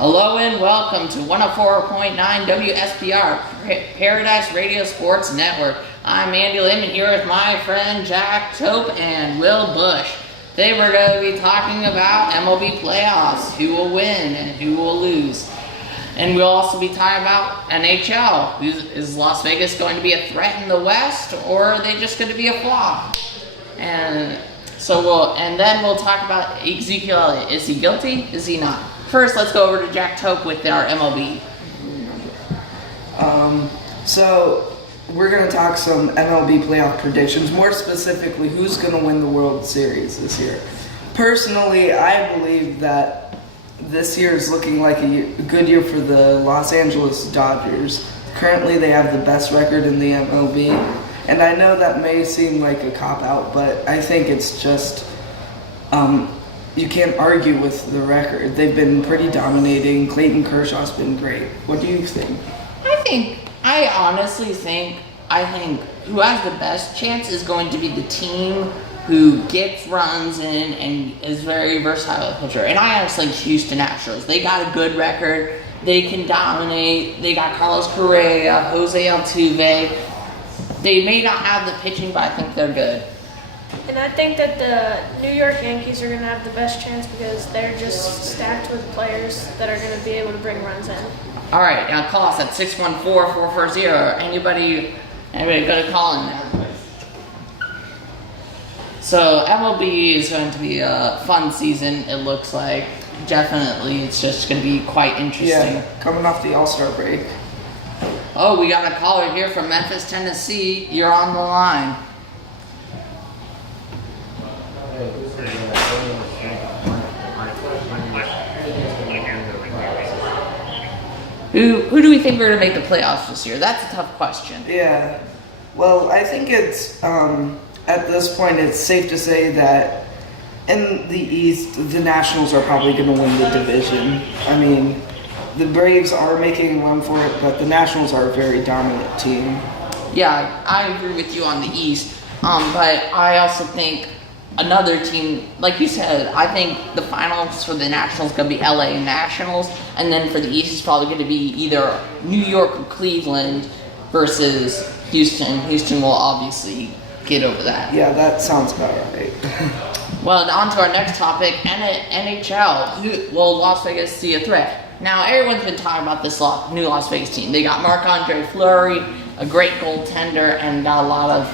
Hello and welcome to 104.9 WSPR, Paradise Radio Sports Network. I'm Andy Lehman here with my friend Jack Tope and Will Bush. Today we're going to be talking about MLB playoffs, who will win and who will lose. And we'll also be talking about NHL. Is Las Vegas going to be a threat in the West, or are they just going to be a flop? And then we'll talk about Ezekiel Elliott. Is he guilty? Is he not? First, let's go over to Jack Tope with our MLB. So we're going to talk some MLB playoff predictions. More specifically, who's going to win the World Series this year. Personally, I believe that this year is looking like a good year for the Los Angeles Dodgers. Currently, they have the best record in the MLB. And I know that may seem like a cop-out, but I think it's just... you can't argue with the record. They've been pretty dominating. Clayton Kershaw's been great. What do you think? I honestly think who has the best chance is going to be the team who gets runs in and is very versatile pitcher. And I honestly think Houston Astros. They got a good record. They can dominate. They got Carlos Correa, Jose Altuve. They may not have the pitching, but I think they're good. And I think that the New York Yankees are going to have the best chance because they're just stacked with players that are going to be able to bring runs in. All right, now call us at 614-440. Anybody going to call in now? So MLB is going to be a fun season, it looks like. Definitely, it's just going to be quite interesting. Yeah, coming off the All-Star break. Oh, we got a caller here from Memphis, Tennessee. You're on the line. Who do we think we're going to make the playoffs this year? That's a tough question. Yeah. Well, I think it's, at this point, it's safe to say that in the East, the Nationals are probably going to win the division. I mean, the Braves are making a run for it, but the Nationals are a very dominant team. Yeah, I agree with you on the East. But I also think another team, like you said, I think the finals for the Nationals going to be LA Nationals, and then for the East it's probably going to be either New York or Cleveland versus Houston. Houston will obviously get over that. Yeah, that sounds about right. Well, on to our next topic, NHL. Will Las Vegas see a threat? Now, everyone's been talking about this new Las Vegas team. They got Marc-Andre Fleury, a great goaltender, and got a lot of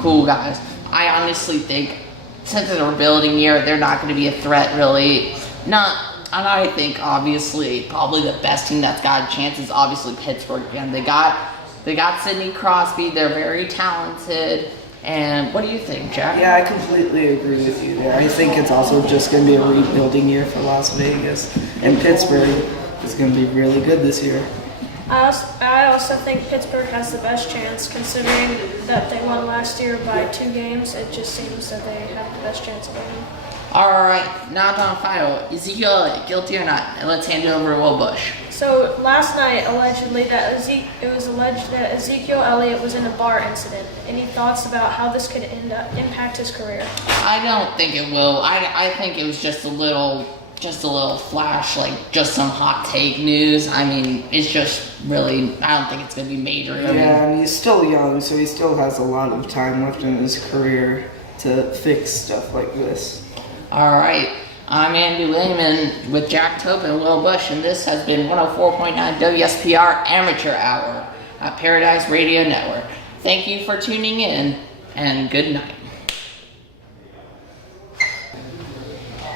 cool guys. I honestly think since it's a rebuilding year, they're not going to be a threat, really. And I think, obviously, probably the best team that's got a chance is obviously Pittsburgh. And they got Sidney Crosby. They're very talented. And what do you think, Jack? Yeah, I completely agree with you there. I think it's also just going to be a rebuilding year for Las Vegas. And Pittsburgh is going to be really good this year. I also think Pittsburgh has the best chance, considering that they won last year by 2 games. It just seems that they have the best chance of winning. All right, now on final. Ezekiel Elliott, guilty or not? And let's hand it over to Will Bush. So last night, it was alleged that Ezekiel Elliott was in a bar incident. Any thoughts about how this could impact his career? I don't think it will. I think it was just a little flash, like just some hot take news. I mean, it's just really, I don't think it's going to be major. Yeah, and he's still young, so he still has a lot of time left in his career to fix stuff like this. All right, I'm Andy Lehman with Jack Tope and Will Bush, and this has been 104.9 WSPR Amateur Hour at Paradise Radio Network. Thank you for tuning in, and good night.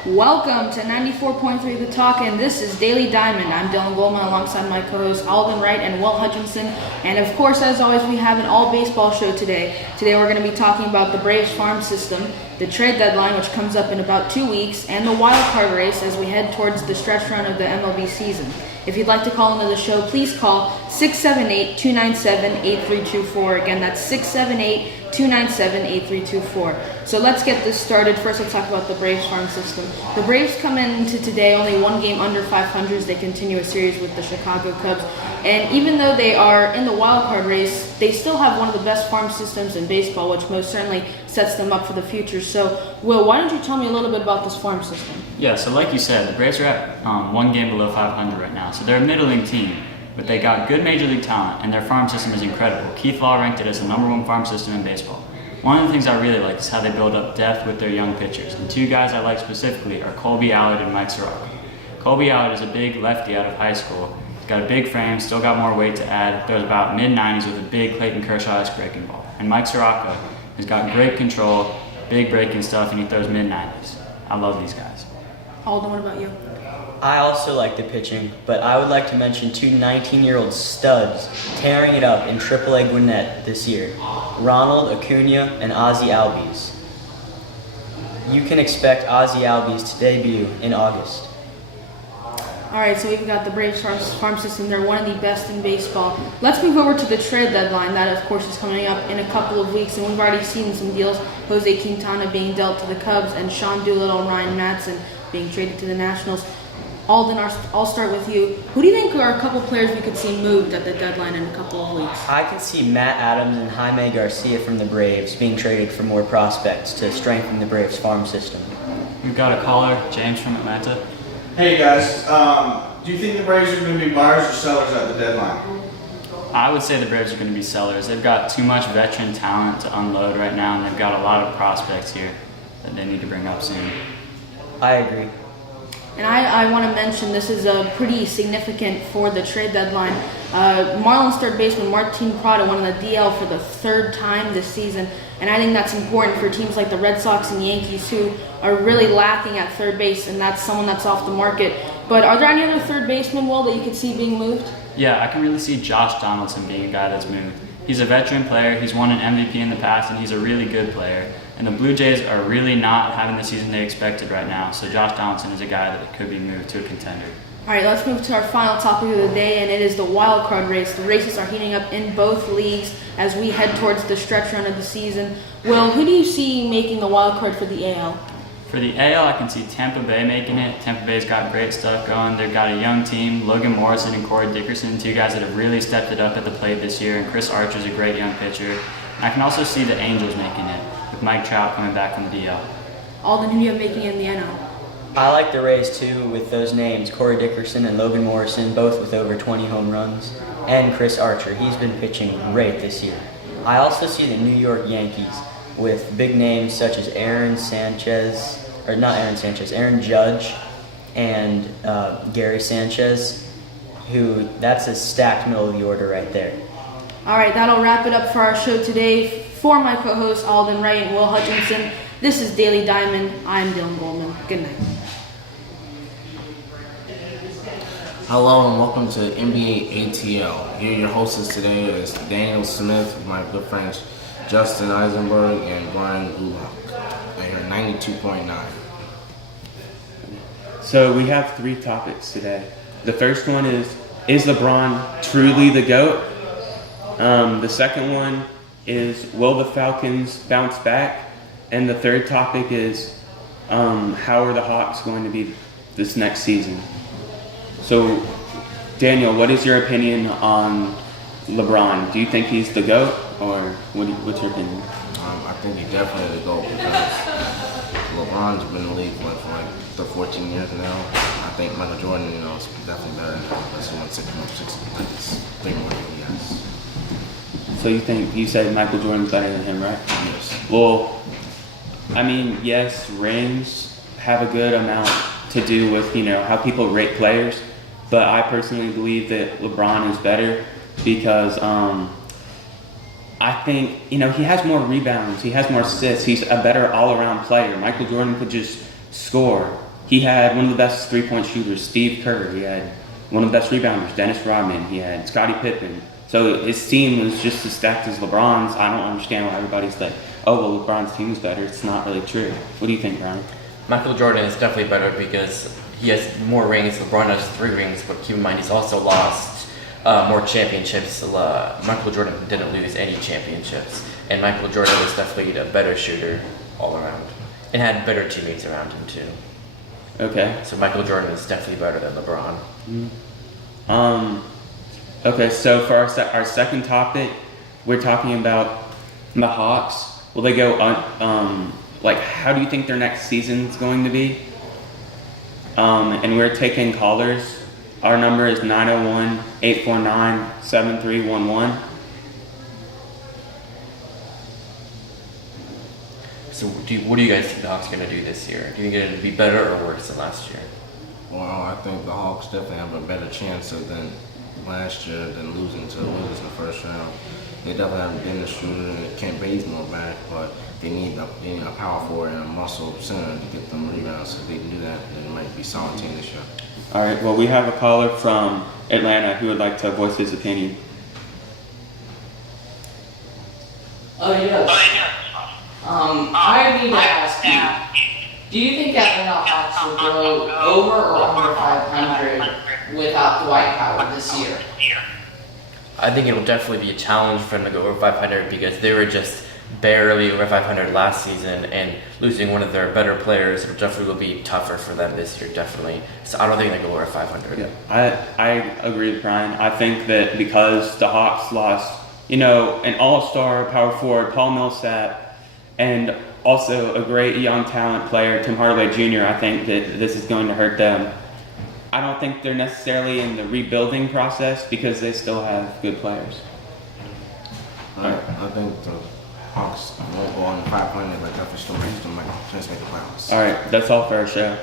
Welcome to 94.3 The Talk, and this is Daily Diamond. I'm Dylan Goldman alongside my co-hosts Alvin Wright and Will Hutchinson. And of course, as always, we have an all-baseball show today. Today we're going to be talking about the Braves farm system, the trade deadline, which comes up in about 2 weeks, and the wild card race as we head towards the stretch run of the MLB season. If you'd like to call into the show, please call 678-297-8324. Again, that's 678-297-8324. So let's get this started. First, let's talk about the Braves farm system. The Braves come into today only 1 game under 500 as they continue a series with the Chicago Cubs. And even though they are in the wild card race, they still have one of the best farm systems in baseball, which most certainly sets them up for the future. So, Will, why don't you tell me a little bit about this farm system? Yeah, so like you said, the Braves are at 1 game below 500 right now, so they're a middling team, but they got good major league talent, and their farm system is incredible. Keith Law ranked it as the #1 farm system in baseball. One of the things I really like is how they build up depth with their young pitchers, and 2 guys I like specifically are Colby Allard and Mike Sirocco. Colby Allard is a big lefty out of high school. He's got a big frame, still got more weight to add, throws about mid-90s with a big Clayton Kershaw-esque breaking ball. And Mike Sirocco has got great control, big breaking stuff, and he throws mid-90s. I love these guys. Alden, what about you? I also like the pitching, but I would like to mention 2 19-year-old studs tearing it up in AAA Gwinnett this year, Ronald Acuna and Ozzie Albies. You can expect Ozzie Albies to debut in August. All right, so we've got the Braves farm system. They're one of the best in baseball. Let's move over to the trade deadline. That, of course, is coming up in a couple of weeks, and we've already seen some deals. Jose Quintana being dealt to the Cubs, and Sean Doolittle and Ryan Matson being traded to the Nationals. Alden, I'll start with you. Who do you think are a couple players we could see moved at the deadline in a couple of weeks? I can see Matt Adams and Jaime Garcia from the Braves being traded for more prospects to strengthen the Braves farm system. We've got a caller, James from Atlanta. Hey guys, do you think the Braves are going to be buyers or sellers at the deadline? I would say the Braves are going to be sellers. They've got too much veteran talent to unload right now, and they've got a lot of prospects here that they need to bring up soon. I agree. And I want to mention this is pretty significant for the trade deadline. Marlins third baseman Martin Prado won the DL for the 3rd time this season, and I think that's important for teams like the Red Sox and Yankees who are really lacking at third base, and that's someone that's off the market. But are there any other third basemen, Will, that you could see being moved? Yeah, I can really see Josh Donaldson being a guy that's moved. He's a veteran player, he's won an MVP in the past, and he's a really good player. And the Blue Jays are really not having the season they expected right now, so Josh Donaldson is a guy that could be moved to a contender. All right, let's move to our final topic of the day, and it is the wild card race. The races are heating up in both leagues as we head towards the stretch run of the season. Will, who do you see making the wild card for the AL? For the AL, I can see Tampa Bay making it. Tampa Bay's got great stuff going. They've got a young team, Logan Morrison and Corey Dickerson, 2 guys that have really stepped it up at the plate this year, and Chris Archer's a great young pitcher. And I can also see the Angels making it, with Mike Trout coming back from the DL. Alden, who do you have making it in the NL? I like the Rays too with those names, Corey Dickerson and Logan Morrison, both with over 20 home runs, and Chris Archer. He's been pitching great this year. I also see the New York Yankees with big names such as Aaron Judge and Gary Sanchez, that's a stacked middle of the order right there. All right, that'll wrap it up for our show today. For my co-hosts Alden Wright and Will Hutchinson, this is Daily Diamond. I'm Dylan Goldman. Good night. Hello and welcome to NBA ATL. Here your hostess today is Daniel Smith with my good friends Justin Eisenberg and Brian Ulach. I hear 92.9. So we have 3 topics today. The first one is LeBron truly the GOAT? The second one is, will the Falcons bounce back? And the third topic is, how are the Hawks going to be this next season? So, Daniel, what is your opinion on LeBron? Do you think he's the GOAT, or what's your opinion? I think he's definitely the GOAT because LeBron's been in the league for like 14 years now. I think Michael Jordan, is definitely better than him. That's he won 3 more than he has. So you said Michael Jordan's better than him, right? Yes. Well, I mean, yes, rings have a good amount to do with, how people rate players, but I personally believe that LeBron is better because I think, he has more rebounds, he has more assists, he's a better all-around player. Michael Jordan could just score. He had one of the best three-point shooters, Steve Kerr. He had one of the best rebounders, Dennis Rodman. He had Scottie Pippen. So his team was just as stacked as LeBron's. I don't understand why everybody's like, oh, well, LeBron's team is better. It's not really true. What do you think, Brian? Michael Jordan is definitely better because he has more rings. LeBron has 3 rings, but keep in mind he's also lost more championships. Michael Jordan didn't lose any championships, and Michael Jordan was definitely a better shooter all around, and had better teammates around him too. Okay. So Michael Jordan is definitely better than LeBron. Okay, so for our second topic, we're talking about the Hawks. Will they go on? How do you think their next season's going to be? And we're taking callers. Our number is 901-849-7311. So, what do you guys think the Hawks are going to do this year? Do you think it'll be better or worse than last year? Well, I think the Hawks definitely have a better chance than last year than losing to the Wizards in the first round. They definitely have Dennis Schroeder and Kent Bazemore back, but they need a power forward and a muscle center to get them rebounds. So if they can do that, then it might be a solid team this year. All right, well, we have a caller from Atlanta who would like to voice his opinion. Oh, yes. I need to ask you, do you think Atlanta Hawks will go over or under 500 without Dwight Howard this year? I think it'll definitely be a challenge for them to go over 500 because they were just barely over 500 last season, and losing one of their better players, it definitely will be tougher for them this year, definitely. So I don't think they go over 500. Yeah, I agree with Brian. I think that because the Hawks lost, an all-star power forward, Paul Millsap, and also a great young talent player, Tim Hardaway Jr., I think that this is going to hurt them. I don't think they're necessarily in the rebuilding process because they still have good players. I think the Hawks won't go on 500, but definitely still make the playoffs. All right, that's all for our show.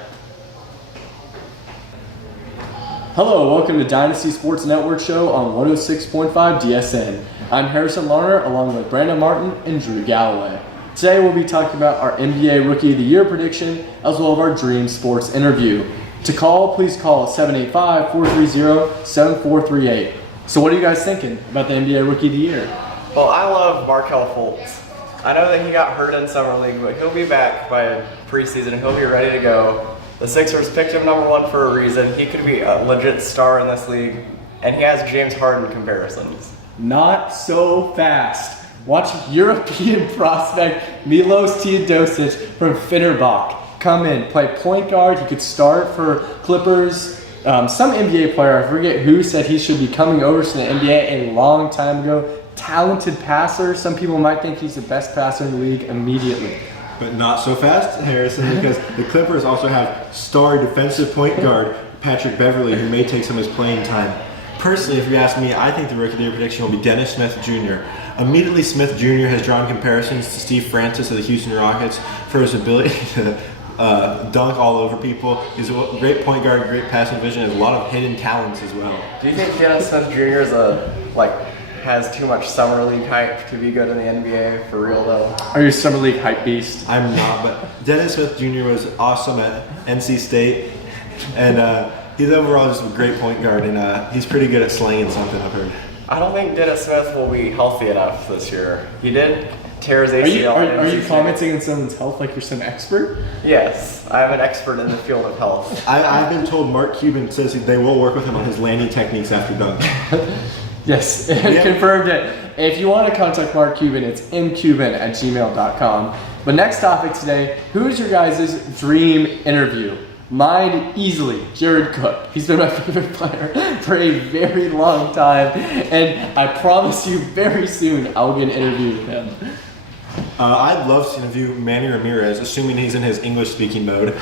Hello, welcome to Dynasty Sports Network Show on 106.5 DSN. I'm Harrison Larner along with Brandon Martin and Drew Galloway. Today we'll be talking about our NBA Rookie of the Year prediction as well as our Dream Sports interview. To call, please call 785-430-7438. So what are you guys thinking about the NBA Rookie of the Year? Well, I love Markelle Fultz. I know that he got hurt in Summer League, but he'll be back by preseason and he'll be ready to go. The Sixers picked him number one for a reason. He could be a legit star in this league, and he has James Harden comparisons. Not so fast. Watch European prospect Milos Teodosic from Fenerbahce come in, play point guard. He could start for Clippers. Some NBA player, I forget who, said he should be coming over to the NBA a long time ago. Talented passer. Some people might think he's the best passer in the league immediately. But not so fast, Harrison, because the Clippers also have star defensive point guard Patrick Beverley, who may take some of his playing time. Personally, if you ask me, I think the Rookie of the Year prediction will be Dennis Smith Jr. Immediately, Smith Jr. has drawn comparisons to Steve Francis of the Houston Rockets for his ability to dunk all over people. He's a great point guard, great passing vision, and a lot of hidden talents as well. Do you think Dennis Smith Jr. is has too much Summer League hype to be good in the NBA for real though? Are you a Summer League hype beast? I'm not, but Dennis Smith Jr. was awesome at NC State, and he's overall just a great point guard, and he's pretty good at slanging something, I've heard. I don't think Dennis Smith will be healthy enough this year. He did tear his ACL. Are you commenting on someone's health like you're some expert? Yes, I'm an expert in the field of health. I've been told Mark Cuban says they will work with him on his landing techniques after dunk. Yes, confirmed it. If you want to contact Mark Cuban, it's mcuban@gmail.com. But next topic today, who is your guys' dream interview? Mine, easily, Jared Cook. He's been my favorite player for a very long time, and I promise you very soon I'll get an interview with him. I'd love to interview Manny Ramirez, assuming he's in his English-speaking mode.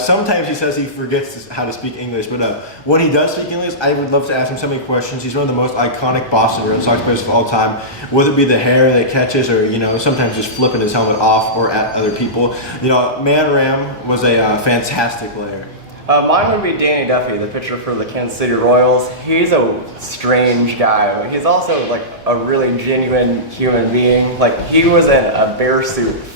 Sometimes he says he forgets how to speak English, but when he does speak English, I would love to ask him so many questions. He's one of the most iconic Boston Red Sox players of all time, whether it be the hair that catches or, sometimes just flipping his helmet off or at other people. Man Ram was a fantastic player. Mine would be Danny Duffy, the pitcher for the Kansas City Royals. He's a strange guy, but he's also a really genuine human being. He was in a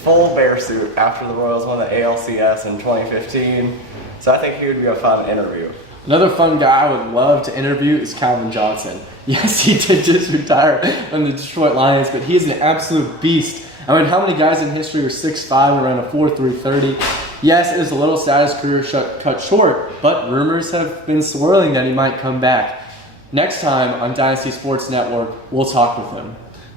full bear suit after the Royals won the ALCS in 2015. So I think he would be a fun interview. Another fun guy I would love to interview is Calvin Johnson. Yes, he did just retire from the Detroit Lions, but he is an absolute beast. I mean, how many guys in history are 6'5" and around a 4.3 30? Yes, it is a little sad his career cut short, but rumors have been swirling that he might come back. Next time on Dynasty Sports Network, we'll talk with him.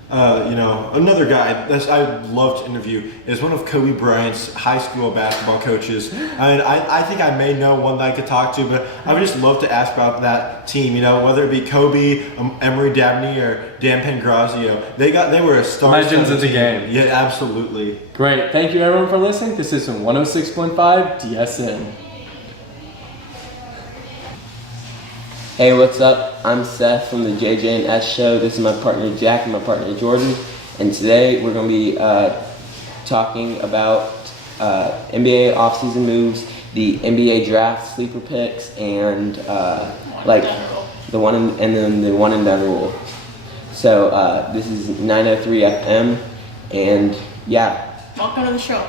Another guy that I'd love to interview is one of Kobe Bryant's high school basketball coaches. I think I may know one that I could talk to, but I would just love to ask about that team. Whether it be Kobe, Emory Dabney, or Dan Pangrazio. They were a star. Legends of the game. Yeah, absolutely. Great. Thank you, everyone, for listening. This is 106.5 DSN. Hey, what's up? I'm Seth from the JJ and S show. This is my partner Jack and my partner Jordan. And today we're going to be talking about NBA offseason moves, the NBA draft sleeper picks, and the one and done rule. So this is 903 FM, and yeah. Welcome to the show.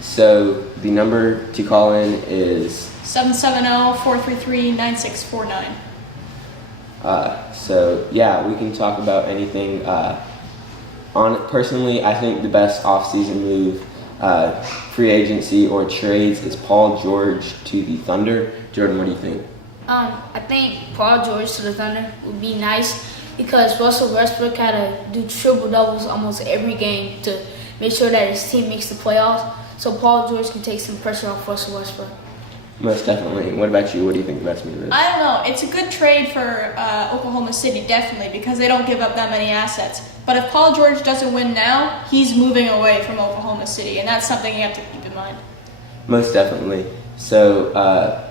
So the number to call in is 770-433-9649. We can talk about anything. Personally, I think the best off-season move, free agency or trades, is Paul George to the Thunder. Jordan, what do you think? I think Paul George to the Thunder would be nice because Russell Westbrook had to do triple doubles almost every game to make sure that his team makes the playoffs. So Paul George can take some pressure off Russell Westbrook. Most definitely. What about you? What do you think the best move is? I don't know. It's a good trade for Oklahoma City, definitely, because they don't give up that many assets. But if Paul George doesn't win now, he's moving away from Oklahoma City, and that's something you have to keep in mind. Most definitely. So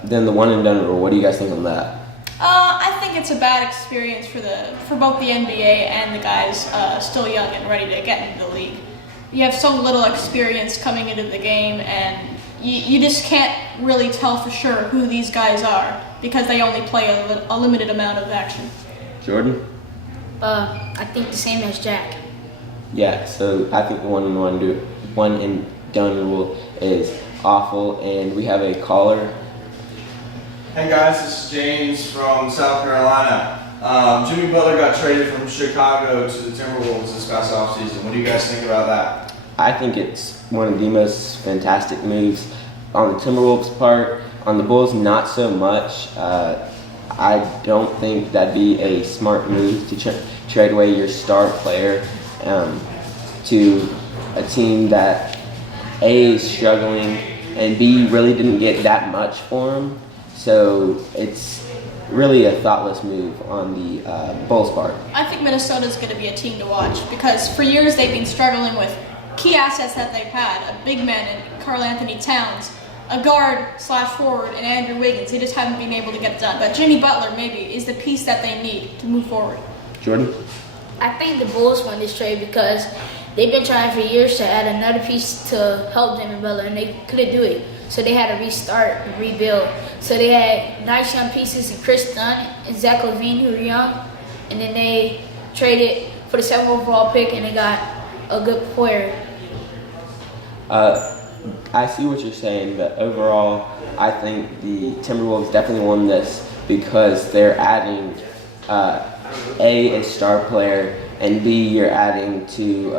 then the one and done rule. What do you guys think on that? I think it's a bad experience for both the NBA and the guys still young and ready to get into the league. You have so little experience coming into the game, and you just can't really tell for sure who these guys are because they only play a limited amount of action. Jordan? I think the same as Jack. Yeah, so I think the one and done rule is awful, and we have a caller. Hey guys, this is James from South Carolina. Jimmy Butler got traded from Chicago to the Timberwolves this past offseason. What do you guys think about that? I think it's one of the most fantastic moves on the Timberwolves' part. On the Bulls, not so much. I don't think that'd be a smart move to trade away your star player to a team that A, is struggling, and B, really didn't get that much for him. So it's really a thoughtless move on the Bulls' part. I think Minnesota's going to be a team to watch because for years they've been struggling with key assets that they've had, a big man in Karl Anthony Towns, a guard/forward in Andrew Wiggins. They just haven't been able to get it done. But Jimmy Butler maybe is the piece that they need to move forward. Jordan? I think the Bulls won this trade because they've been trying for years to add another piece to help Jimmy Butler, and they couldn't do it. So they had to restart and rebuild. So they had nice young pieces in Chris Dunn and Zach LaVine, who were young, and then they traded for the 7th overall pick, and they got a good player. I see what you're saying, but overall, I think the Timberwolves definitely won this because they're adding a star player, and B, you're adding to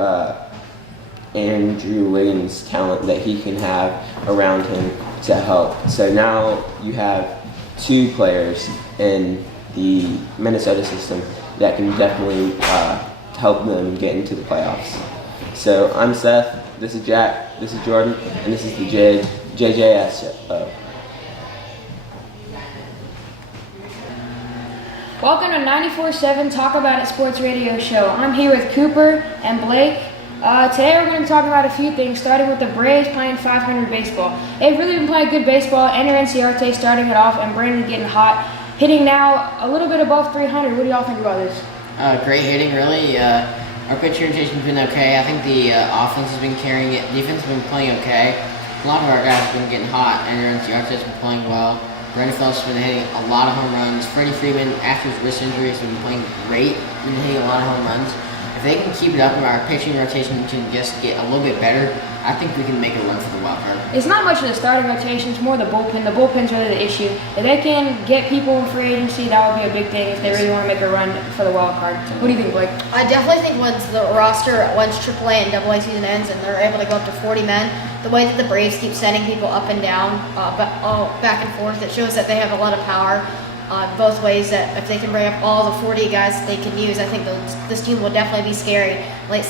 Andrew Wiggins' talent that he can have around him to help. So now you have two players in the Minnesota system that can definitely help them get into the playoffs. So I'm Seth, this is Jack, this is Jordan, and this is the JJS show. Welcome to 94.7 Talk About It Sports Radio Show. I'm here with Cooper and Blake. Today we're going to be talking about a few things, starting with the Braves playing 500 baseball. They've really been playing good baseball. Ender Enciarte starting it off, and Brandon getting hot, hitting now a little bit above 300. What do y'all think about this? Great hitting, really. Our pitch rotation's been okay. I think the offense has been carrying it. Defense has been playing okay. A lot of our guys have been getting hot. Ender Enciarte has been playing well. Brandon Phillips has been hitting a lot of home runs. Freddie Freeman, after his wrist injury, has been playing great. He's been hitting a lot of home runs. If they can keep it up and our pitching rotation can just get a little bit better, I think we can make a run for the wild card. It's not much of the starting rotation, it's more the bullpen. The bullpen's really the issue. If they can get people in free agency, that would be a big thing if they really want to make a run for the wild card. What do you think, Blake? I definitely think once the roster, once AAA and AA season ends and they're able to go up to 40 men, the way that the Braves keep sending people up and down, back and forth, it shows that they have a lot of power. both ways. That if they can bring up all the 40 guys that they can use, I think this team will definitely be scary late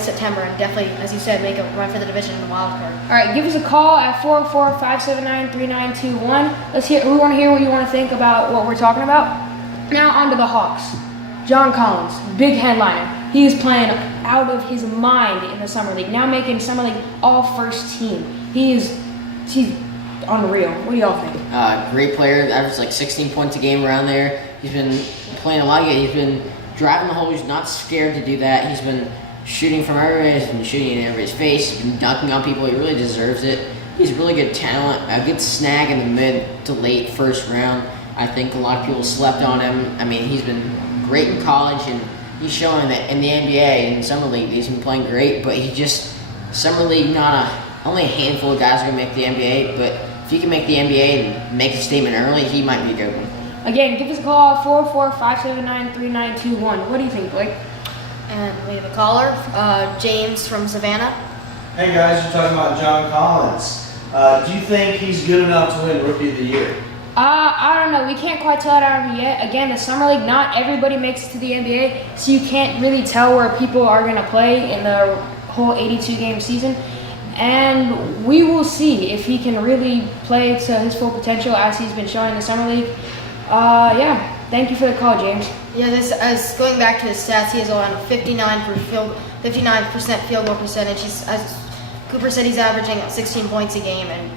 September and definitely, as you said, make a run for the division in the wild card. All right, give us a call at 404-579-3921. We want to hear what you want to think about what we're talking about. Now on to the Hawks. John Collins, big headliner. He is playing out of his mind in the Summer League, now making Summer League all-first team. He's unreal. What do y'all think? Great player, averaged like 16 points a game around there. He's been playing a lot of games. He's been driving the hole. He's not scared to do that. He's been shooting from everywhere. He's been shooting in everybody's face. He's been dunking on people. He really deserves it. He's really good talent. A good snag in the mid to late first round. I think a lot of people slept on him. I mean, he's been great in college, and he's showing that in the NBA and Summer League he's been playing great. But Summer League, only a handful of guys are gonna make the NBA. But if he can make the NBA and make a statement early, he might be a good one. Again, give us a call at 404-579-3921. What do you think, Blake? And we have a caller, James from Savannah. Hey guys, you're talking about John Collins. Do you think he's good enough to win Rookie of the Year? I don't know. We can't quite tell it out of him yet. Again, the Summer League, not everybody makes it to the NBA, so you can't really tell where people are going to play in the whole 82-game season. And we will see if he can really play to his full potential as he's been showing in the Summer League. Thank you for the call, James. Yeah, as going back to his stats, he has around 59% field goal percentage. As Cooper said, he's averaging 16 points a game, and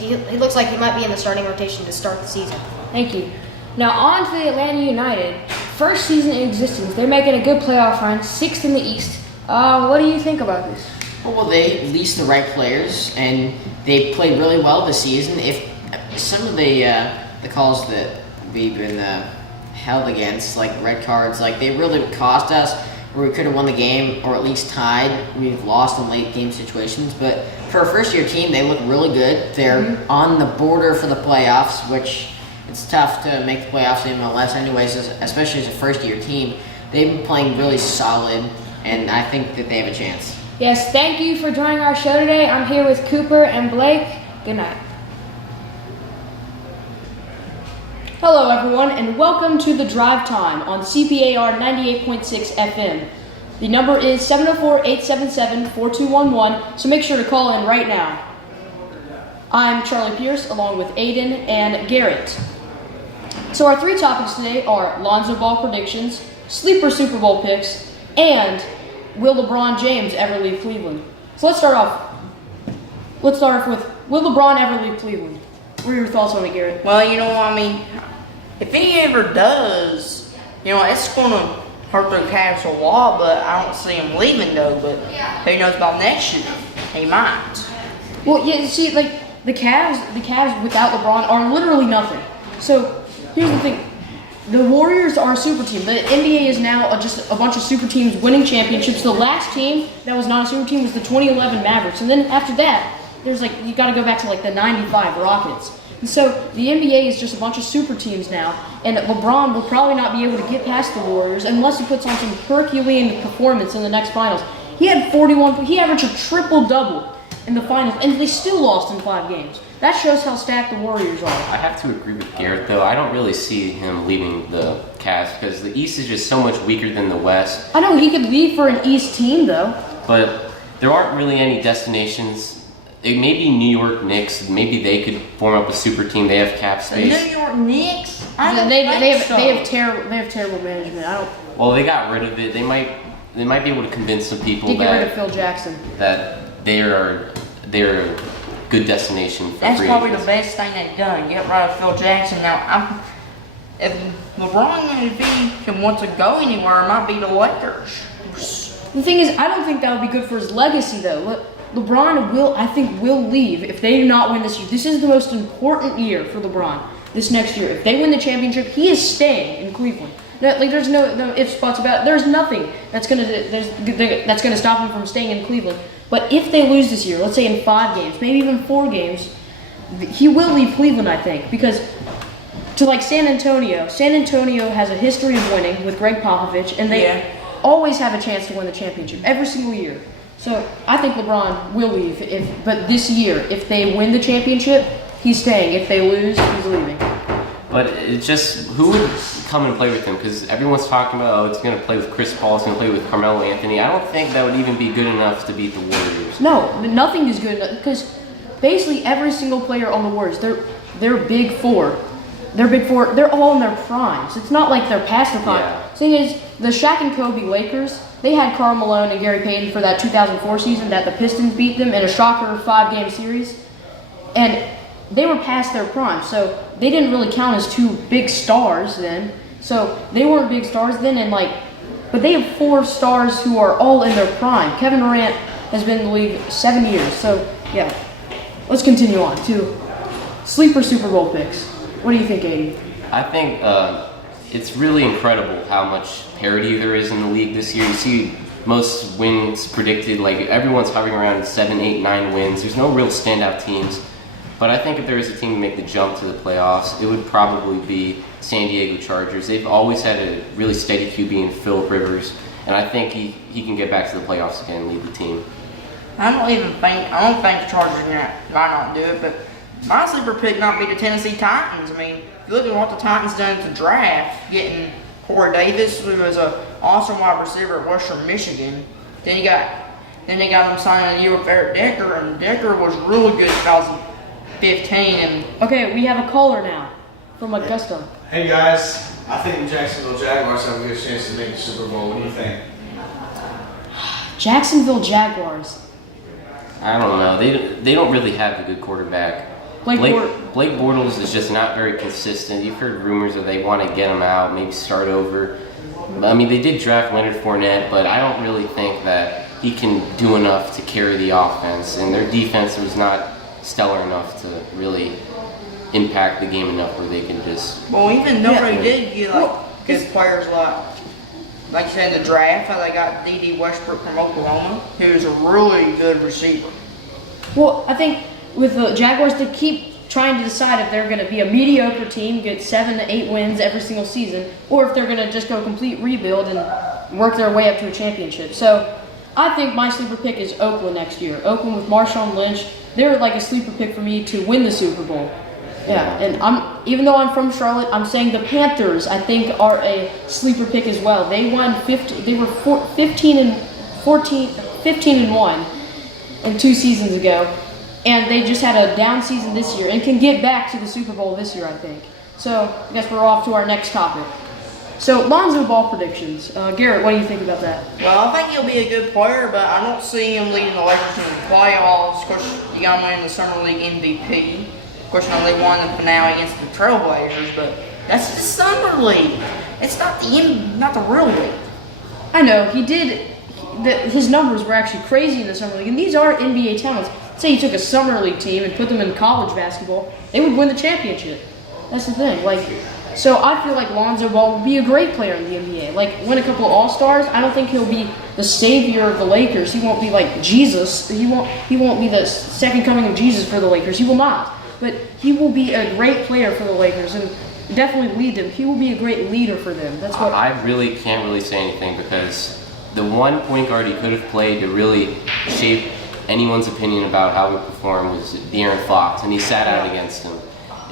he looks like he might be in the starting rotation to start the season. Thank you. Now on to the Atlanta United. First season in existence. They're making a good playoff run, 6th in the East. What do you think about this? Well, they leased the right players, and they played really well this season. If some of the calls that we've been held against, like red cards, like they really cost us, where we could have won the game or at least tied. We've lost in late game situations, but for a first-year team, they look really good. They're on the border for the playoffs, which it's tough to make the playoffs in MLS anyways, especially as a first-year team. They've been playing really solid, and I think that they have a chance. Yes, thank you for joining our show today. I'm here with Cooper and Blake. Good night. Hello, everyone, and welcome to The Drive Time on CPAR 98.6 FM. The number is 704-877-4211, so make sure to call in right now. I'm Charlie Pierce, along with Aiden and Garrett. So our 3 topics today are Lonzo Ball predictions, sleeper Super Bowl picks, and will LeBron James ever leave Cleveland? So let's start off with, will LeBron ever leave Cleveland? What are your thoughts on it, Garrett? Well, if he ever does, it's going to hurt their Cavs a lot, but I don't see him leaving, though. But who knows about next year? He might. Well, yeah, see, the Cavs without LeBron are literally nothing. So here's the thing. The Warriors are a super team. The NBA is now just a bunch of super teams winning championships. The last team that was not a super team was the 2011 Mavericks. And then after that, there's you got to go back to the 95 Rockets. And so the NBA is just a bunch of super teams now. And LeBron will probably not be able to get past the Warriors unless he puts on some Herculean performance in the next finals. He had 41, he averaged a triple-double in the finals, and they still lost in 5 games. That shows how stacked the Warriors are. I have to agree with Garrett, though. I don't really see him leaving the Cavs because the East is just so much weaker than the West. I know he could leave for an East team, though. But there aren't really any destinations. It may be New York Knicks. Maybe they could form up a super team. They have cap space. The New York Knicks? They have terrible management. Well, they got rid of it. They might be able to convince some people to get rid of Phil Jackson. That they're a good destination for That's free probably agents. the best thing they've done. Get rid of Phil Jackson. Now, if LeBron can want to go anywhere, it might be the Lakers. The thing is, I don't think that would be good for his legacy, though. LeBron will leave if they do not win this year. This is the most important year for LeBron. This next year, if they win the championship, he is staying in Cleveland. There's no ifs, buts about it. There's nothing that's gonna stop him from staying in Cleveland. But if they lose this year, let's say in 5 games, maybe even 4 games, he will leave Cleveland, I think, because to San Antonio has a history of winning with Greg Popovich, and they always have a chance to win the championship every single year. So I think LeBron will leave, but this year, if they win the championship, he's staying. If they lose, he's leaving. But it's just, who would come and play with him? Because everyone's talking about, oh, it's going to play with Chris Paul, it's going to play with Carmelo Anthony. I don't think that would even be good enough to beat the Warriors. No, nothing is good enough because basically every single player on the Warriors, they're big four. They're all in their primes. It's not like they're past their prime. Yeah. Thing is, the Shaq and Kobe Lakers, they had Karl Malone and Gary Payton for that 2004 season that the Pistons beat them in a shocker 5-game series. And they were past their prime, so they didn't really count as two big stars then. So they weren't big stars then, but they have 4 stars who are all in their prime. Kevin Durant has been in the league 7 years, so yeah. Let's continue on to sleeper Super Bowl picks. What do you think, AD? I think it's really incredible how much parity there is in the league this year. You see most wins predicted, like everyone's hovering around 7, 8, 9 wins. There's no real standout teams. But I think if there is a team to make the jump to the playoffs, it would probably be San Diego Chargers. They've always had a really steady QB in Phillip Rivers, and I think he can get back to the playoffs again and lead the team. I don't think the Chargers might not do it, but my sleeper pick might be the Tennessee Titans. I mean, if you look at what the Titans done to draft, getting Corey Davis, who was an awesome wide receiver at Western Michigan. Then they got them signing a year with Eric Decker, and Decker was really good in 2015. And okay, we have a caller now from Augusta. Hey guys, I think the Jacksonville Jaguars have a good chance to make the Super Bowl. What do you think? Jacksonville Jaguars. I don't know. They don't really have a good quarterback. Blake Bortles is just not very consistent. You've heard rumors that they want to get him out, maybe start over. I mean, they did draft Leonard Fournette, but I don't really think that he can do enough to carry the offense. And their defense was not stellar enough to really impact the game enough where they can just... Well, even though they did get good players like you said in the draft, how they got D.D. Westbrook from Oklahoma, who's a really good receiver. Well, I think with the Jaguars, to keep trying to decide if they're going to be a mediocre team, get 7 to 8 wins every single season, or if they're going to just go complete rebuild and work their way up to a championship. So I think my sleeper pick is Oakland next year. Oakland with Marshawn Lynch, they're like a sleeper pick for me to win the Super Bowl. Yeah, and even though I'm from Charlotte, I'm saying the Panthers I think are a sleeper pick as well. They won 15 and 1 and 2 seasons ago, and they just had a down season this year and can get back to the Super Bowl this year, I think. So I guess we're off to our next topic. So Lonzo Ball predictions. Garrett, what do you think about that? Well, I think he'll be a good player, but I don't see him leading the Lakers in the playoffs. Of course, you got him winning the Summer League MVP. Of course, they won the finale against the Trailblazers, but that's the Summer League. It's not the real league. I know, he did. His numbers were actually crazy in the Summer League, and these are NBA talents. Say you took a Summer League team and put them in college basketball, they would win the championship. That's the thing. So I feel like Lonzo Ball would be a great player in the NBA. Win a couple of All-Stars. I don't think he'll be the savior of the Lakers. He won't be like Jesus. He won't be the second coming of Jesus for the Lakers. He will not. But he will be a great player for the Lakers and definitely lead them. He will be a great leader for them. That's what I really can't really say anything because the one point guard he could have played to really shape anyone's opinion about how he performed was De'Aaron Fox, and he sat out against him.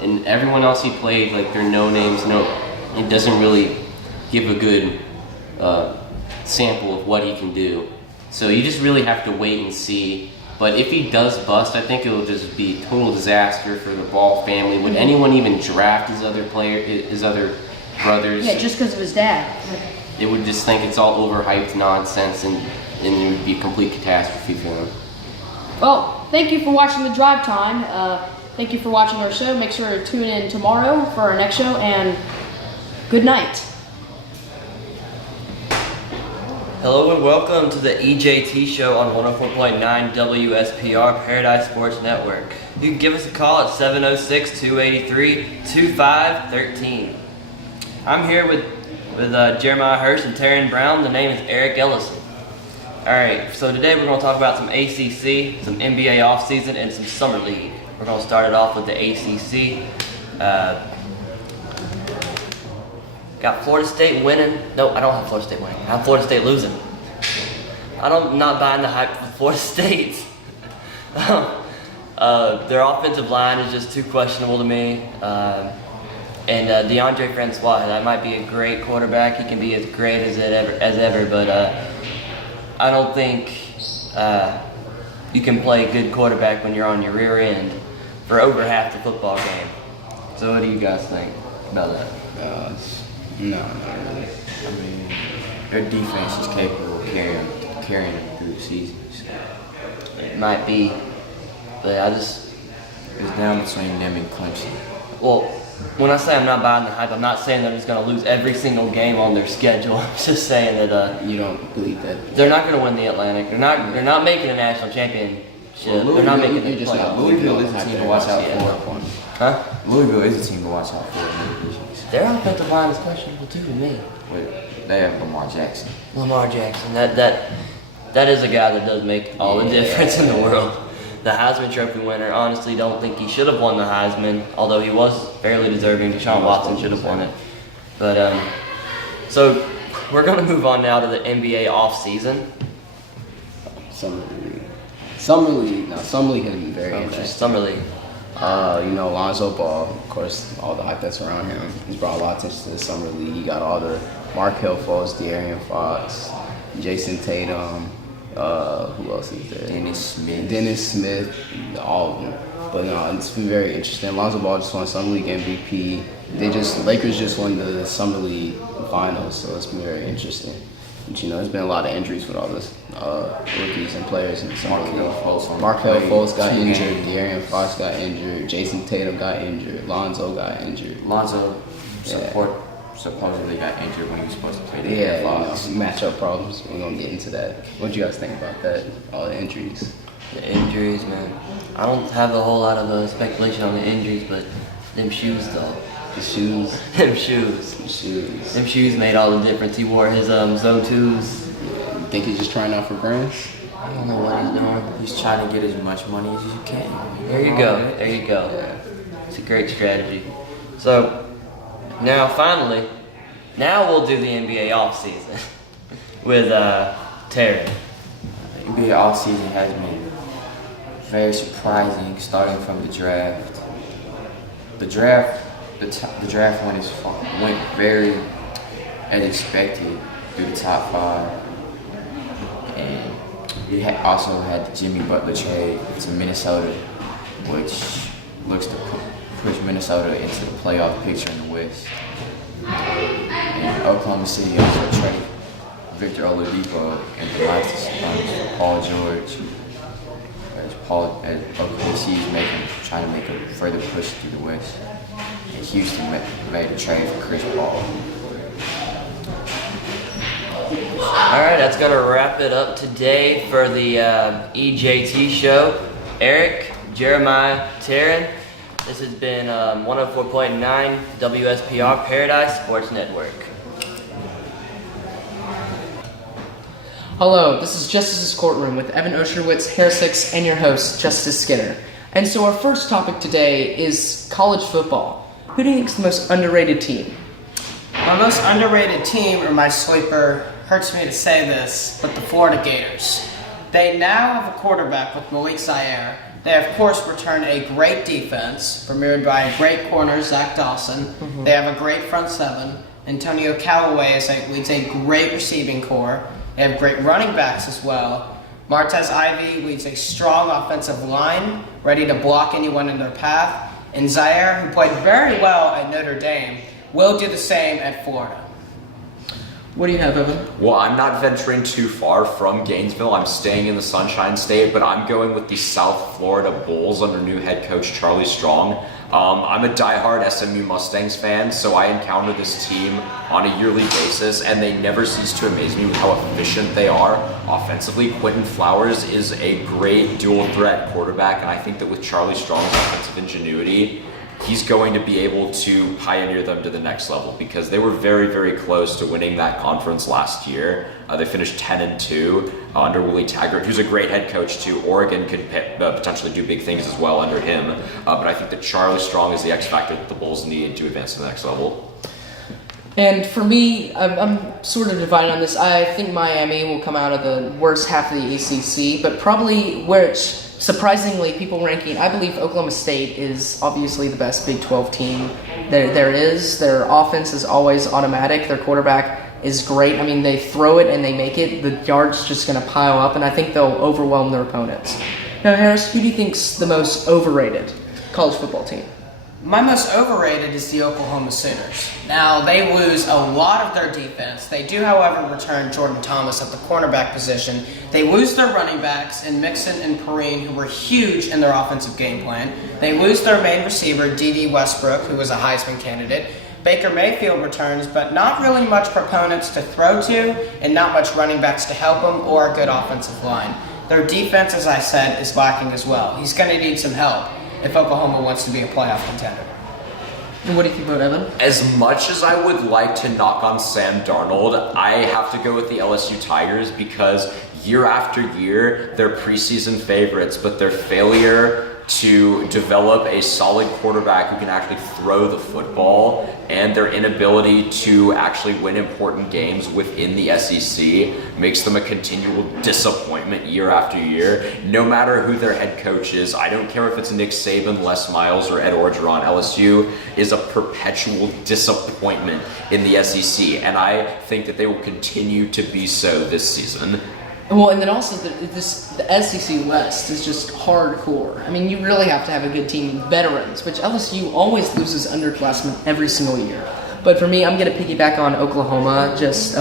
And everyone else he played, they're no names, it doesn't really give a good sample of what he can do. So you just really have to wait and see. But if he does bust, I think it'll just be a total disaster for the Ball family. Would anyone even draft his other brothers? Yeah, just because of his dad. They would just think it's all overhyped nonsense, and it would be a complete catastrophe for them. Well, thank you for watching the Drive Time. Thank you for watching our show. Make sure to tune in tomorrow for our next show, and good night. Hello and welcome to the EJT show on 104.9 WSPR Paradise Sports Network. You can give us a call at 706-283-2513. I'm here with Jeremiah Hurst and Taryn Brown. The name is Eric Ellison. Alright, so today we're going to talk about some ACC, some NBA offseason, and some Summer League. We're going to start it off with the ACC. Got Florida State winning. No, I don't have Florida State winning. I have Florida State losing. I'm not buying the hype for Florida State. Their offensive line is just too questionable to me. And DeAndre Francois, that might be a great quarterback. He can be as great as ever, but I don't think you can play good quarterback when you're on your rear end for over half the football game. So what do you guys think about that? No, not really. I mean, their defense is capable of carrying them through the season. So. It might be, but it's down between them and Clemson. Well, when I say I'm not buying the hype, I'm not saying they're just going to lose every single game on their schedule. I'm just saying that you don't believe that they're not going to win the Atlantic. They're not making a national championship. Well, they're not making the playoffs. Louisville is a team to watch out for. Huh? Louisville is a team to watch out for. Their offensive line is questionable too to me. But they have Lamar Jackson. Lamar Jackson. That is a guy that does make all the difference in the world. The Heisman Trophy winner, honestly don't think he should have won the Heisman, although he was fairly deserving. Deshaun Watson should have won it. But, so we're going to move on now to the NBA offseason. Summer League. Now, Summer League has been very interesting. Summer League. Lonzo Ball, of course, all the hype that's around him. He's brought a lot of attention to the Summer League. He got all the Markelle Fultz, De'Aaron Fox, Jason Tatum, who else is there? Dennis Smith, all of them. But no, it's been very interesting. Lonzo Ball just won Summer League MVP. Lakers just won the Summer League Finals, so it's been very interesting. But, there's been a lot of injuries with all this rookies and players in the Summer League. Markelle Fultz got injured. De'Aaron Fox got injured. Jason Tatum got injured. Lonzo got injured. Lonzo supposedly got injured when he was supposed to play the Fox. Matchup problems. We're gonna get into that. What do you guys think about that? All the injuries. The injuries, man. I don't have a whole lot of speculation on the injuries, but them shoes though. The shoes. Them shoes made all the difference. He wore his Zone 2s. You think he's just trying out for grants? I don't know what he's doing. He's trying to get as much money as you can. There you go. Yeah. It's a great strategy. So, now finally, we'll do the NBA offseason with Terry. NBA offseason has been very surprising, starting from the draft. The draft went very as expected through the top 5, and we also had the Jimmy Butler trade to Minnesota, which looks to push Minnesota into the playoff picture in the West. And Oklahoma City also traded Victor Oladipo and the Paul George. As OKC is trying to make a further push through the West. And Houston made a trade for Chris Paul. Alright, that's going to wrap it up today for the EJT show. Eric, Jeremiah, Taryn, this has been 104.9 WSPR Paradise Sports Network. Hello, this is Justice's Courtroom with Evan Osherwitz, Hair6, and your host, Justice Skinner. And so our first topic today is college football. Who do you think is the most underrated team? My most underrated team, or my sleeper, hurts me to say this, but the Florida Gators. They now have a quarterback with Malik Zaire. They, of course, returned a great defense, premiered by a great corner, Zach Dawson. They have a great front seven. Antonio Callaway leads a great receiving core. They have great running backs as well. Martez Ivey leads a strong offensive line, ready to block anyone in their path. And Zaire, who played very well at Notre Dame, will do the same at Florida. What do you have, Evan? Well, I'm not venturing too far from Gainesville. I'm staying in the Sunshine State, but I'm going with the South Florida Bulls under new head coach Charlie Strong. I'm a diehard SMU Mustangs fan, so I encounter this team on a yearly basis, and they never cease to amaze me with how efficient they are offensively. Quentin Flowers is a great dual-threat quarterback, and I think that with Charlie Strong's offensive ingenuity, he's going to be able to pioneer them to the next level, because they were very, very close to winning that conference last year. They finished 10-2 under Willie Taggart, who's a great head coach too. Oregon could potentially do big things as well under him. But I think that Charlie Strong is the X factor that the Bulls need to advance to the next level. And for me, I'm sort of divided on this. I think Miami will come out of the worst half of the ACC, but probably where it's surprisingly, people ranking, I believe Oklahoma State is obviously the best Big 12 team there is. Their offense is always automatic. Their quarterback is great. I mean, they throw it and they make it. The yards just going to pile up, and I think they'll overwhelm their opponents. Now, Harris, who do you think's the most overrated college football team? My most overrated is the Oklahoma Sooners. Now, they lose a lot of their defense. They do, however, return Jordan Thomas at the cornerback position. They lose their running backs in Mixon and Perrine, who were huge in their offensive game plan. They lose their main receiver, D.D. Westbrook, who was a Heisman candidate. Baker Mayfield returns, but not really much proponents to throw to, and not much running backs to help him, or a good offensive line. Their defense, as I said, is lacking as well. He's going to need some help if Oklahoma wants to be a playoff contender. And what do you think about Evan? As much as I would like to knock on Sam Darnold, I have to go with the LSU Tigers because year after year, they're preseason favorites, but their failure to develop a solid quarterback who can actually throw the football and their inability to actually win important games within the SEC makes them a continual disappointment year after year. No matter who their head coach is, I don't care if it's Nick Saban, Les Miles, or Ed Orgeron, LSU is a perpetual disappointment in the SEC, and I think that they will continue to be so this season. Well, and then also the SEC West is just hardcore. I mean, you really have to have a good team, veterans, which LSU always loses underclassmen every single year. But for me, I'm going to piggyback on Oklahoma. Just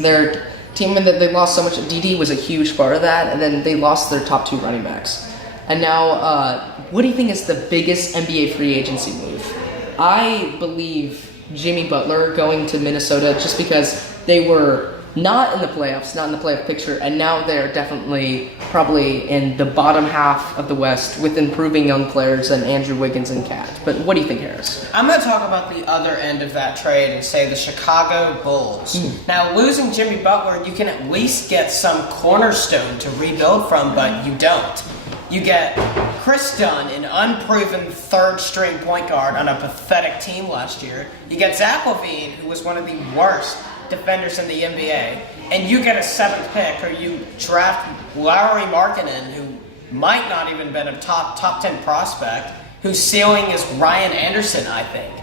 their team, that they lost so much. DD was a huge part of that, and then they lost their top 2 running backs. And now, what do you think is the biggest NBA free agency move? I believe Jimmy Butler going to Minnesota just because they were not in the playoffs, not in the playoff picture, and now they're definitely probably in the bottom half of the West with improving young players and Andrew Wiggins and Cat. But what do you think, Harris? I'm going to talk about the other end of that trade and say the Chicago Bulls. Now, losing Jimmy Butler, you can at least get some cornerstone to rebuild from, but you don't. You get Chris Dunn, an unproven third-string point guard on a pathetic team last year. You get Zach LaVine, who was one of the worst defenders in the NBA, and you get a 7th pick, or you draft Lauri Markkanen, who might not even been a top 10 prospect, whose ceiling is Ryan Anderson, I think.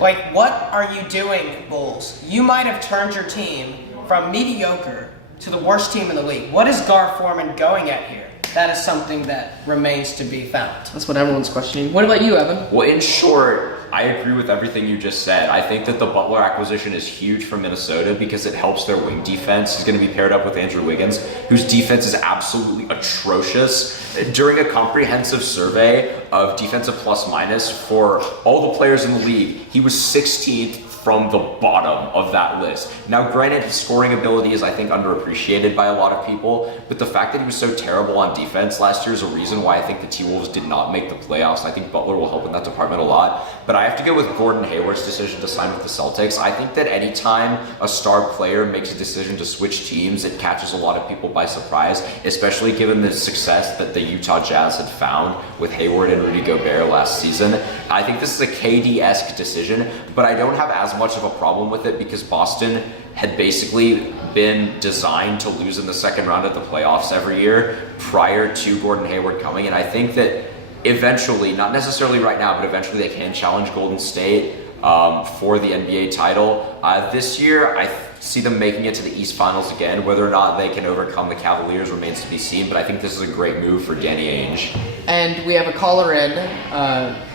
Like, what are you doing, Bulls? You might have turned your team from mediocre to the worst team in the league. What is Gar Forman going at here? That is something that remains to be found. That's what everyone's questioning. What about you, Evan? Well, in short, I agree with everything you just said. I think that the Butler acquisition is huge for Minnesota because it helps their wing defense. He's going to be paired up with Andrew Wiggins, whose defense is absolutely atrocious. During a comprehensive survey of defensive plus minus for all the players in the league, he was 16th from the bottom of that list. Now, granted, his scoring ability is, I think, underappreciated by a lot of people, but the fact that he was so terrible on defense last year is a reason why I think the T-Wolves did not make the playoffs. I think Butler will help in that department a lot, but I have to go with Gordon Hayward's decision to sign with the Celtics. I think that anytime a star player makes a decision to switch teams, it catches a lot of people by surprise, especially given the success that the Utah Jazz had found with Hayward and Rudy Gobert last season. I think this is a KD-esque decision, but I don't have as much of a problem with it because Boston had basically been designed to lose in the second round of the playoffs every year prior to Gordon Hayward coming, and I think that eventually, not necessarily right now, but eventually they can challenge Golden State for the NBA title. This year, I see them making it to the East Finals again. Whether or not they can overcome the Cavaliers remains to be seen, but I think this is a great move for Danny Ainge. And we have a caller in,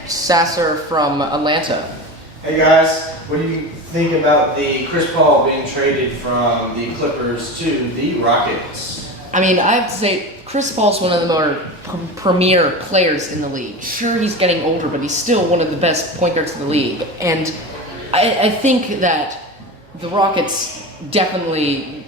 Sasser from Atlanta. Hey guys, what do you think about the Chris Paul being traded from the Clippers to the Rockets? I mean, I have to say, Chris Paul's one of the more premier players in the league. Sure, he's getting older, but he's still one of the best point guards in the league. And I think that the Rockets definitely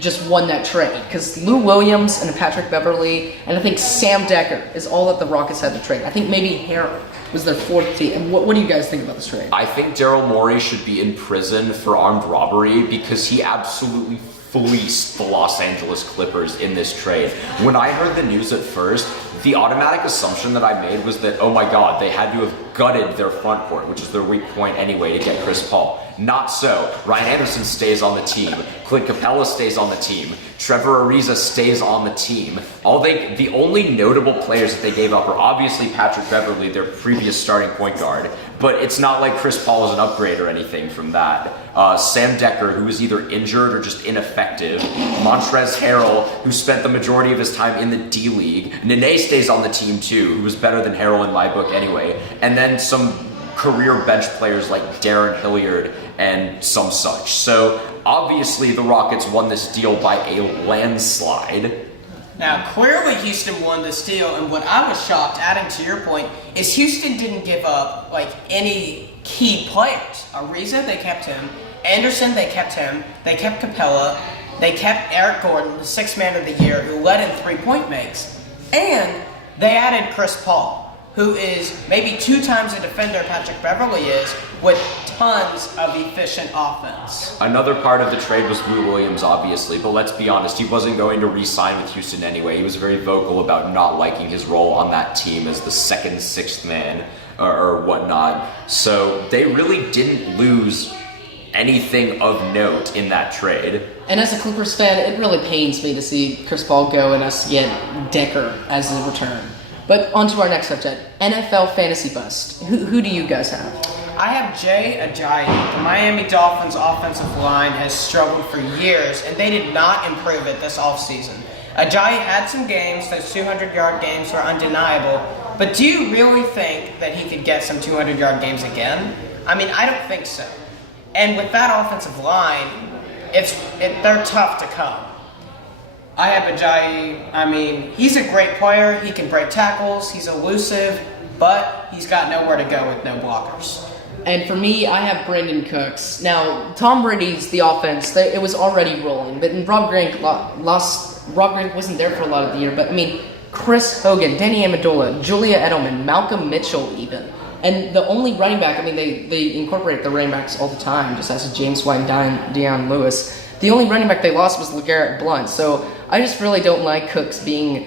just won that trade because Lou Williams and Patrick Beverley, and I think Sam Decker is all that the Rockets had to trade. I think maybe Harrell was their 4th team. And what do you guys think about this trade? I think Daryl Morey should be in prison for armed robbery because he absolutely fleeced the Los Angeles Clippers in this trade. When I heard the news at first, the automatic assumption that I made was that, oh my god, they had to have gutted their front court, which is their weak point anyway, to get Chris Paul. Not so. Ryan Anderson stays on the team. Clint Capella stays on the team. Trevor Ariza stays on the team. The only notable players that they gave up are obviously Patrick Beverly, their previous starting point guard, but it's not like Chris Paul is an upgrade or anything from that. Sam Decker, who was either injured or just ineffective. Montrezl Harrell, who spent the majority of his time in the D-League. Nene stays on the team too, who was better than Harrell in my book anyway. And then some career bench players like Darren Hilliard and some such. So obviously the Rockets won this deal by a landslide. Now, clearly Houston won this deal, and what I was shocked, adding to your point, is Houston didn't give up any key players. Ariza, they kept him. Anderson, they kept him. They kept Capella. They kept Eric Gordon, the sixth man of the year, who led in three-point makes. And they added Chris Paul, who is maybe 2 times the defender Patrick Beverly is, with tons of efficient offense. Another part of the trade was Lou Williams, obviously, but let's be honest, he wasn't going to re-sign with Houston anyway. He was very vocal about not liking his role on that team as the second, sixth man or whatnot. So they really didn't lose anything of note in that trade. And as a Clippers fan, it really pains me to see Chris Paul go and us get Decker as a return. But on to our next subject, NFL Fantasy Bust. Who do you guys have? I have Jay Ajayi. The Miami Dolphins offensive line has struggled for years, and they did not improve it this offseason. Ajayi had some games, those 200-yard games were undeniable, but do you really think that he could get some 200-yard games again? I mean, I don't think so. And with that offensive line, they're tough to come. I have Ajayi. I mean, he's a great player. He can break tackles. He's elusive, but he's got nowhere to go with no blockers. And for me, I have Brandon Cooks. Now, Tom Brady's the offense. It was already rolling, but Rob Grant wasn't there for a lot of the year. But I mean, Chris Hogan, Danny Amendola, Julia Edelman, Malcolm Mitchell, even. And the only running back, I mean, they incorporate the running backs all the time, just as James White and Deion Lewis. The only running back they lost was LeGarrette Blount. So I just really don't like Cooks being,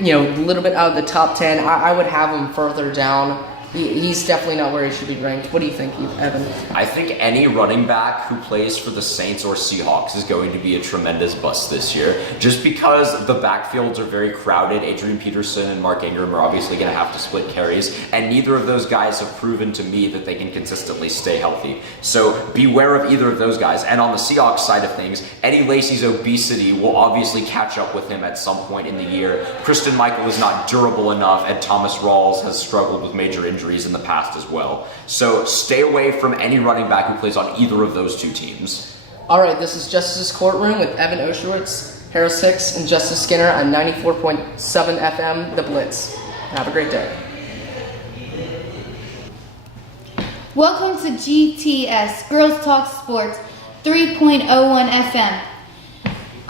a little bit out of the top 10. I would have him further down. He's definitely not where he should be ranked. What do you think, Evan? I think any running back who plays for the Saints or Seahawks is going to be a tremendous bust this year, just because the backfields are very crowded. Adrian Peterson and Mark Ingram are obviously going to have to split carries, and neither of those guys have proven to me that they can consistently stay healthy. So beware of either of those guys. And on the Seahawks side of things, Eddie Lacy's obesity will obviously catch up with him at some point in the year. Christian Michael is not durable enough, and Thomas Rawls has struggled with major injuries in the past as well. So stay away from any running back who plays on either of those two teams. All right, this is Justice's Courtroom with Evan Oshowitz, Harris Hicks, and Justice Skinner on 94.7 FM, The Blitz. Have a great day. Welcome to GTS, Girls Talk Sports, 3.01 FM.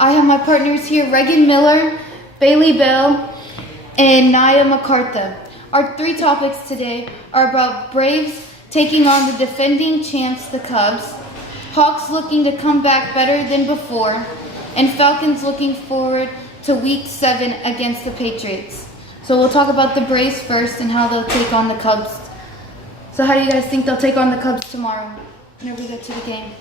I have my partners here, Reagan Miller, Bailey Bell, and Nia MacArthur. Our 3 topics today are about Braves taking on the defending champs, the Cubs, Hawks looking to come back better than before, and Falcons looking forward to Week 7 against the Patriots. So we'll talk about the Braves first and how they'll take on the Cubs. So how do you guys think they'll take on the Cubs tomorrow whenever we get to the game?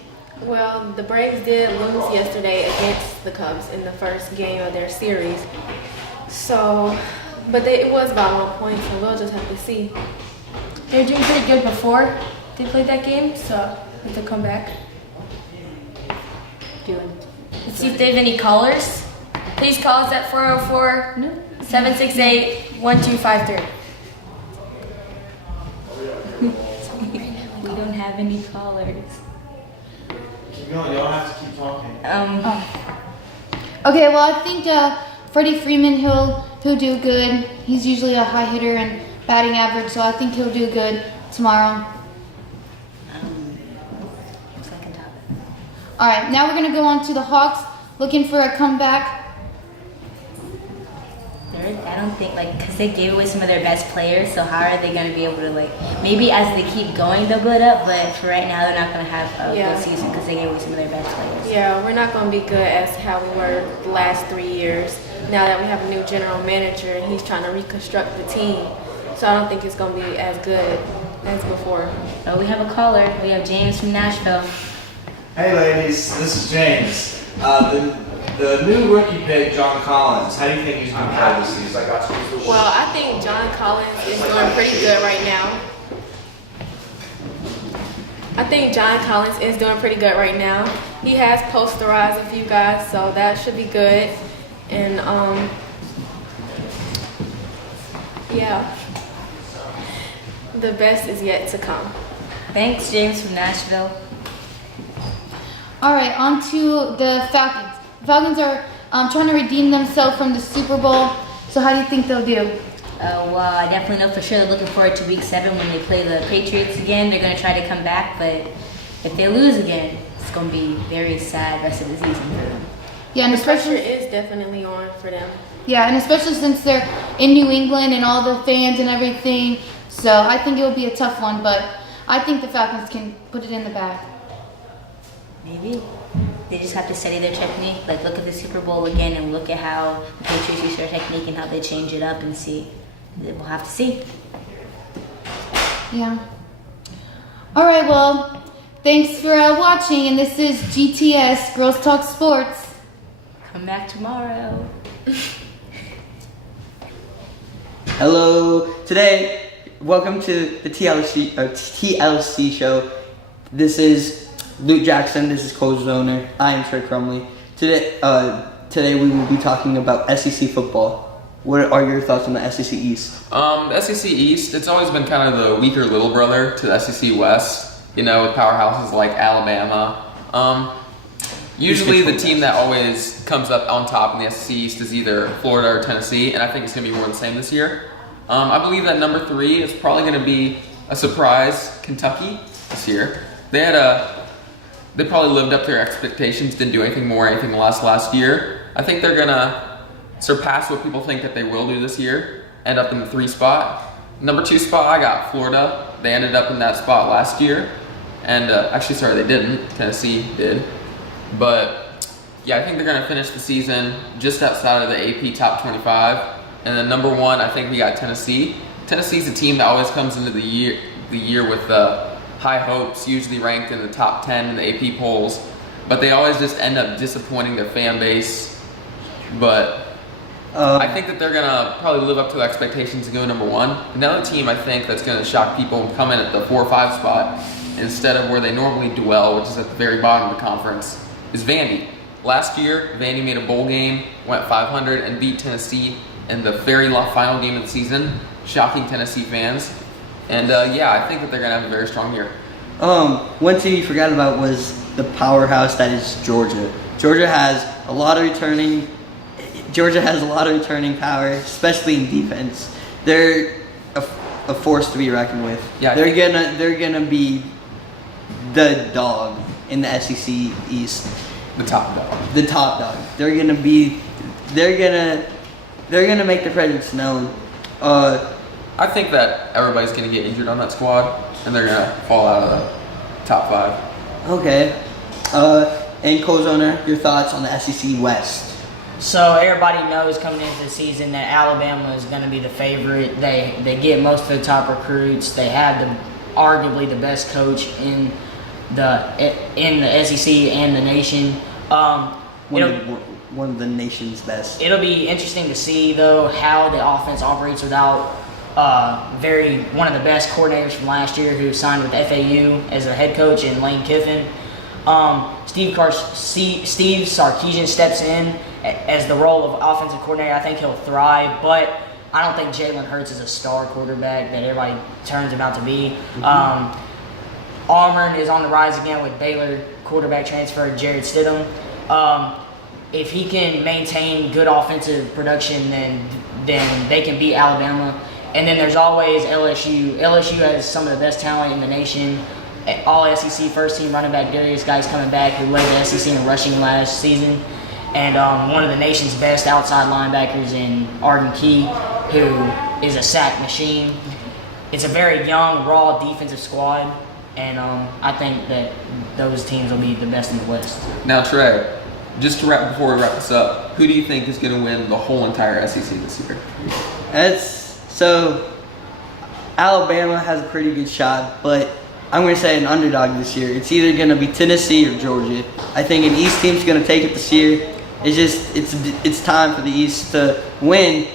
Well, the Braves did lose yesterday against the Cubs in the first game of their series. But it was about 1 point, so we'll just have to see. They were doing pretty good before they played that game, so if they come back. Let's see if they have any callers. Please call us at 404-768-1253. We don't have any callers. Keep going, you don't have to keep talking. Okay, well, I think Freddie Freeman, he'll do good. He's usually a high hitter and batting average, so I think he'll do good tomorrow. All right, now we're going to go on to the Hawks, looking for a comeback. I don't think, because they gave away some of their best players, so how are they going to be able to, maybe as they keep going, they'll build up, but for right now, they're not going to have a good season because they gave away some of their best players. Yeah, we're not going to be good as how we were the last 3 years. Now that we have a new general manager and he's trying to reconstruct the team, so I don't think it's going to be as good Let's go for it. Oh, we have a caller. We have James from Nashville. Hey ladies, this is James. The new rookie pick, John Collins, how do you think he's going to play this season? Well, I think John Collins is doing pretty good right now. He has posterized a few guys, so that should be good. And yeah, the best is yet to come. Thanks, James from Nashville. All right, on to the Falcons. The Falcons are trying to redeem themselves from the Super Bowl. So how do you think they'll do? Well, I definitely know for sure they're looking forward to Week 7 when they play the Patriots again. They're going to try to come back, but if they lose again, it's going to be very sad rest of the season for them. Yeah, and The pressure especially is definitely on for them. yeah, and especially since they're in New England and all the fans and everything. So I think it will be a tough one, but I think the Falcons can put it in the bag. Maybe. They just have to study their technique. Like, look at the Super Bowl again and look at how the Patriots use their technique and how they change it up and see. We'll have to see. Yeah. All right, well, thanks for watching, and this is GTS, Girls Talk Sports. Come back tomorrow. Hello. Today, welcome to the TLC show. This is Luke Jackson. This is Coach Zoner. I am Trey Crumley. Today we will be talking about SEC football. What are your thoughts on the SEC East? The SEC East, it's always been kind of the weaker little brother to the SEC West. You know, with powerhouses like Alabama. Usually the team that always comes up on top in the SEC East is either Florida or Tennessee, and I think it's going to be more the same this year. I believe that number 3 is probably going to be a surprise Kentucky this year. They probably lived up to their expectations, didn't do anything more, anything less last year. I think they're going to surpass what people think that they will do this year, end up in the 3 spot. Number 2 spot, I got Florida. They ended up in that spot last year. And they didn't. Tennessee did. But yeah, I think they're going to finish the season just outside of the AP top 25. And then number 1, I think we got Tennessee. Tennessee's a team that always comes into the year with high hopes, usually ranked in the top 10 in the AP polls. But they always just end up disappointing their fan base. But I think that they're going to probably live up to the expectations and go number 1. Another team I think that's going to shock people and come in at the 4 or 5 spot instead of where they normally dwell, which is at the very bottom of the conference, is Vandy. Last year, Vandy made a bowl game, went 500, and beat Tennessee in the very final game of the season, shocking Tennessee fans. And I think that they're going to have a very strong year. One team you forgot about was the powerhouse that is Georgia. Georgia has a lot of returning power, especially in defense. They're a force to be reckoned with. Yeah, they're gonna be the dog in the SEC East. The top dog. The top dog. They're gonna make their presence known. I think that everybody's going to get injured on that squad, and they're going to fall out of the top 5. Okay. And Cozoner, your thoughts on the SEC West? So everybody knows coming into the season that Alabama is going to be the favorite. They get most of the top recruits. They have arguably the best coach in the SEC and the nation. One of the nation's best. It'll be interesting to see though how the offense operates without one of the best coordinators from last year who signed with FAU as their head coach in Lane Kiffin. Steve Sarkisian steps in as the role of offensive coordinator. I think he'll thrive, but I don't think Jalen Hurts is a star quarterback that everybody turns him out to be. Auburn is on the rise again with Baylor quarterback transfer Jarrett Stidham. If he can maintain good offensive production, then they can beat Alabama. And then there's always LSU. LSU has some of the best talent in the nation. All SEC first team running back Darius Guy's coming back, who led the SEC in rushing last season. And one of the nation's best outside linebackers in Arden Key, who is a sack machine. It's a very young, raw defensive squad. And I think that those teams will be the best in the West. Now, Trey, just before we wrap this up, who do you think is going to win the whole entire SEC this year? Alabama has a pretty good shot, but I'm going to say an underdog this year. It's either going to be Tennessee or Georgia. I think an East team's going to take it this year. It's time for the East to win.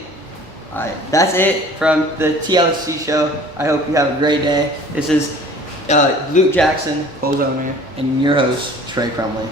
All right, that's it from the TLC show. I hope you have a great day. This is Luke Jackson, Cole's owner, and your host, Trey Crumley.